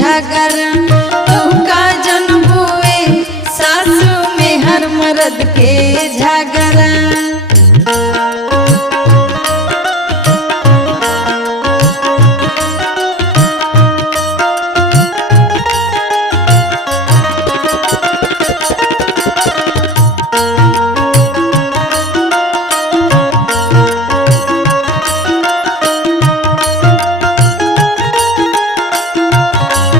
झगड़ा तू का जन हुए सासू में हर मर्द के झगड़ा।